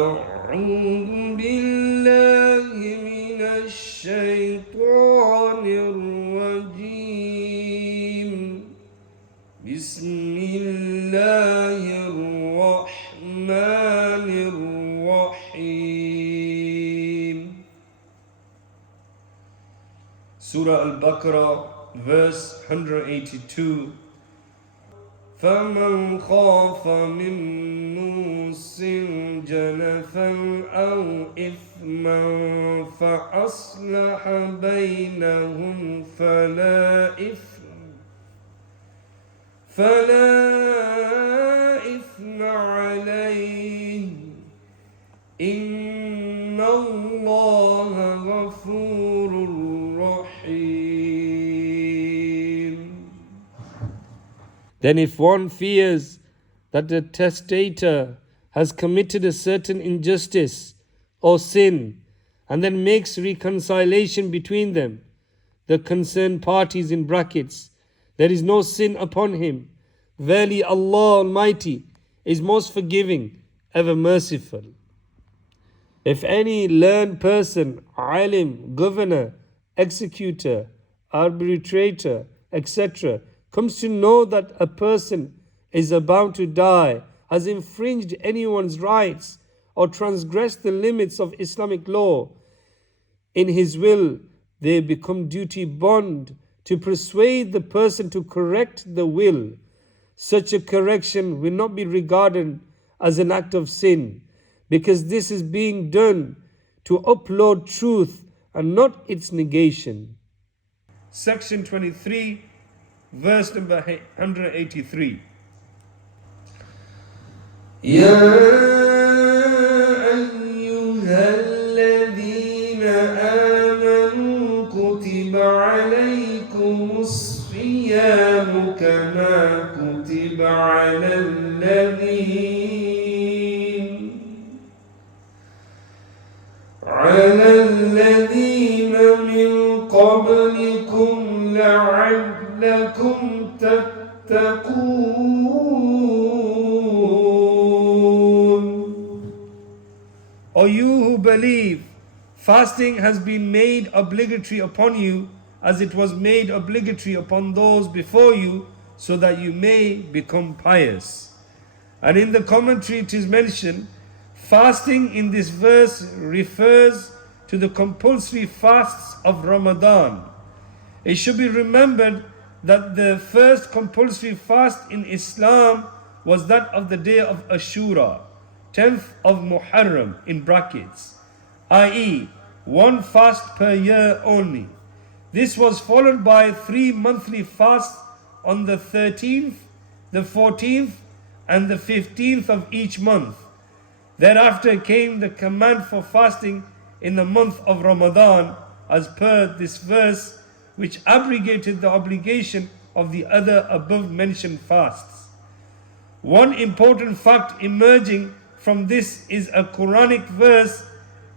أعوذ بالله من الشيطان الرجيم بسم الله الرحمن الرحيم. Surah Al-Baqarah, verse 182. فَمَنْ خَافَ مِنْ مُوصٍ جَنَفًا أَوْ إِثْمًا فَأَصْلَحَ بَيْنَهُمْ فَلَا إِثْمَ عَلَيْهِ إِنَّ اللَّهَ غَفُورٌ رَحِيمٌ. Then if one fears that the testator has committed a certain injustice or sin and then makes reconciliation between them, the concerned parties in brackets, there is no sin upon him. Verily Allah Almighty is most forgiving, ever merciful. If any learned person, alim, governor, executor, arbitrator, etc., comes to know that a person is about to die, has infringed anyone's rights, or transgressed the limits of Islamic law, in his will, they become duty bound to persuade the person to correct the will. Such a correction will not be regarded as an act of sin, because this is being done to uphold truth and not its negation. Section 23, verse number 183. يا أيها الذين آمنوا كتب عليكم الصيام كما كتب على الذين من قبلكم لعلكم تتقون. O you who believe, fasting has been made obligatory upon you as it was made obligatory upon those before you, so that you may become pious. And in the commentary it is mentioned, fasting in this verse refers to the compulsory fasts of Ramadan. It should be remembered that the first compulsory fast in Islam was that of the day of Ashura, 10th of Muharram in brackets, i.e. one fast per year only. This was followed by 3 monthly fasts on the 13th, the 14th and the 15th of each month. Thereafter came the command for fasting in the month of Ramadan as per this verse, which abrogated the obligation of the other above mentioned fasts. One important fact emerging from this is a Quranic verse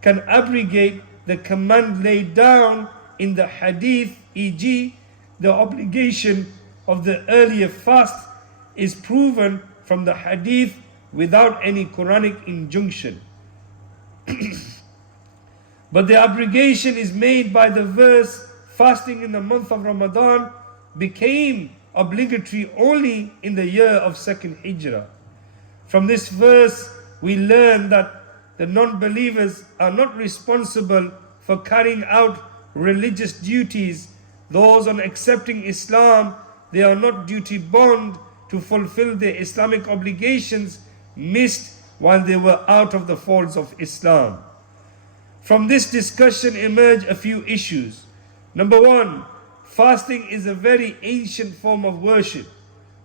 can abrogate the command laid down in the hadith, e.g. the obligation of the earlier fast is proven from the hadith without any Quranic injunction. But the abrogation is made by the verse, fasting in the month of Ramadan became obligatory only in the year of second Hijrah. From this verse we learn that the non-believers are not responsible for carrying out religious duties. Those on accepting Islam, they are not duty bound to fulfill their Islamic obligations missed while they were out of the folds of Islam. From this discussion emerge a few issues. Number one, fasting is a very ancient form of worship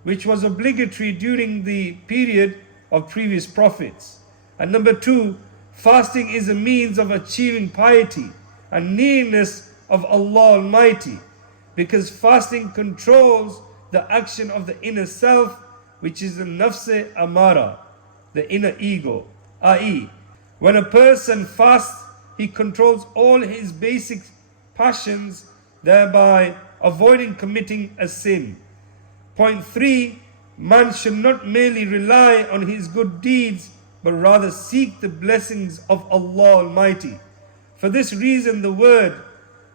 which was obligatory during the period of previous prophets. And number two, fasting is a means of achieving piety and nearness of Allah Almighty, because fasting controls the action of the inner self, which is the nafs amara, the inner ego. I.e., when a person fasts, he controls all his basic passions, thereby avoiding committing a sin. Point 3, man should not merely rely on his good deeds but rather seek the blessings of Allah Almighty. For this reason, the word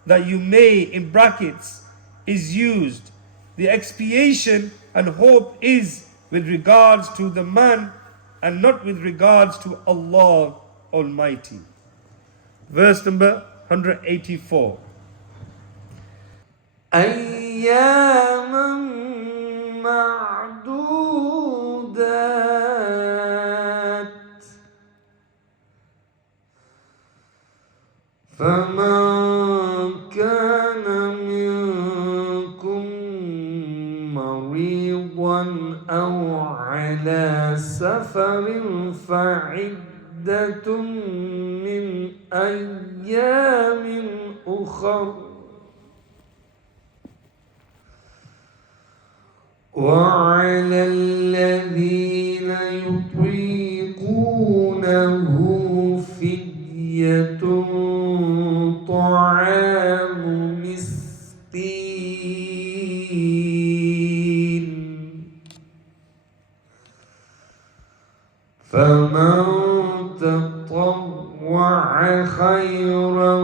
that you may in brackets is used. The expiation and hope is with regards to the man and not with regards to Allah Almighty. Verse number 184. أياما معدودات فمن كان منكم مريضا أو على سفر فعدة من أيام أخر وعلى الذين يطيقونه فدية طعام مسكين فمن تطوع خيرا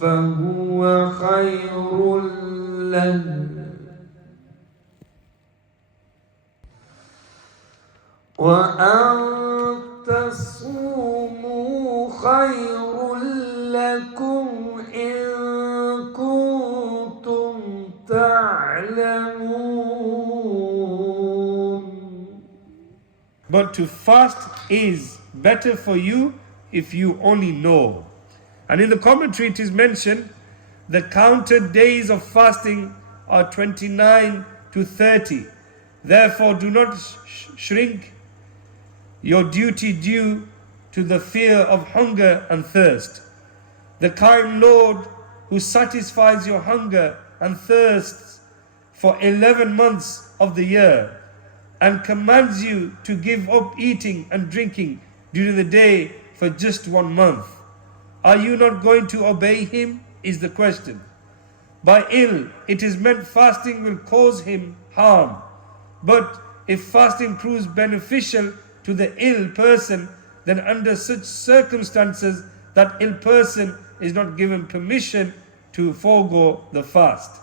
فهو خير له وأن تصوموا خير لكم إن كنتم تعلمون. But to fast is better for you if you only know. And in the commentary it is mentioned the counted days of fasting are 29 to 30. Therefore do not shrink your duty due to the fear of hunger and thirst. The kind Lord who satisfies your hunger and thirsts for 11 months of the year and commands you to give up eating and drinking during the day for just 1 month. Are you not going to obey him? Is the question. By ill, it is meant fasting will cause him harm. But if fasting proves beneficial to the ill person, then under such circumstances that ill person is not given permission to forego the fast.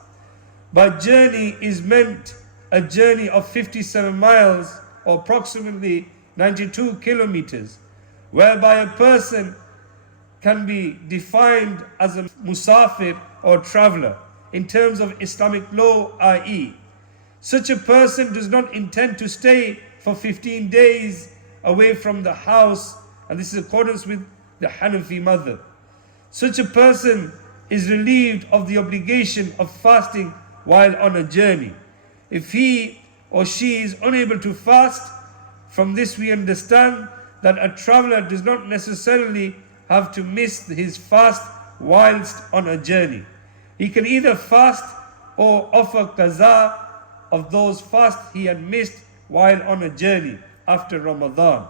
By journey is meant a journey of 57 miles or approximately 92 kilometers, whereby a person can be defined as a musafir or traveler in terms of Islamic law, i.e. such a person does not intend to stay for 15 days away from the house, and this is in accordance with the Hanafi madhab. Such a person is relieved of the obligation of fasting while on a journey. If he or she is unable to fast, from this we understand that a traveler does not necessarily have to miss his fast whilst on a journey. He can either fast or offer qaza of those fasts he had missed while on a journey after Ramadan.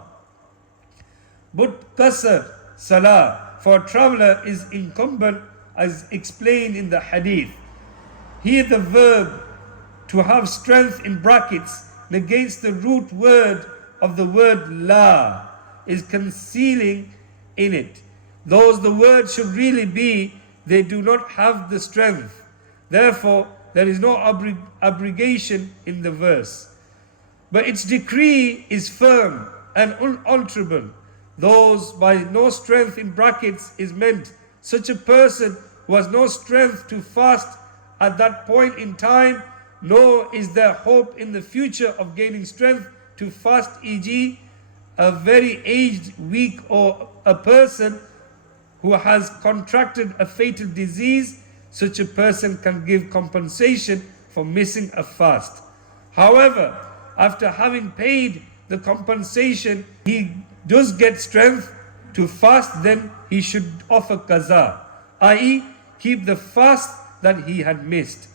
But qasr, salah, for a traveler is incumbent as explained in the hadith. Here the verb to have strength in brackets negates the root word of the word la, is concealing in it. Those the word should really be, they do not have the strength. Therefore, there is no abrogation in the verse. But its decree is firm and unalterable. Those by no strength in brackets is meant such a person who has no strength to fast at that point in time, nor is there hope in the future of gaining strength to fast, e.g. a very aged, weak, or a person who has contracted a fatal disease. Such a person can give compensation for missing a fast. However, after having paid the compensation, he does get strength to fast, then he should offer qaza, i.e. keep the fast that he had missed.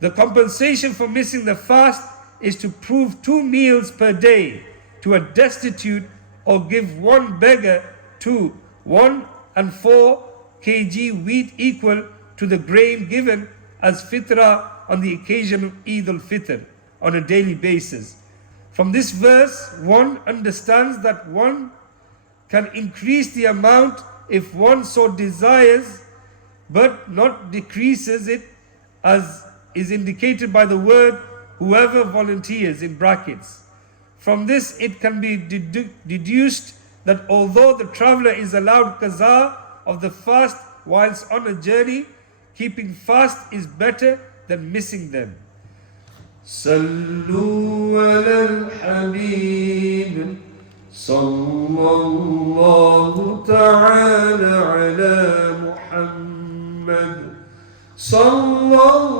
The compensation for missing the fast is to prove 2 meals per day to a destitute, or give 1 beggar to 1 and 4 kg wheat equal to the grain given as fitrah on the occasion of Eid al-Fitr on a daily basis. From this verse, one understands that one can increase the amount if one so desires, but not decreases it, as is indicated by the word whoever volunteers in brackets. From this it can be deduced that although the traveler is allowed qaza of the fast whilst on a journey, keeping fast is better than missing them. صلوا على الحبيب صلى الله تعالى على محمد صلى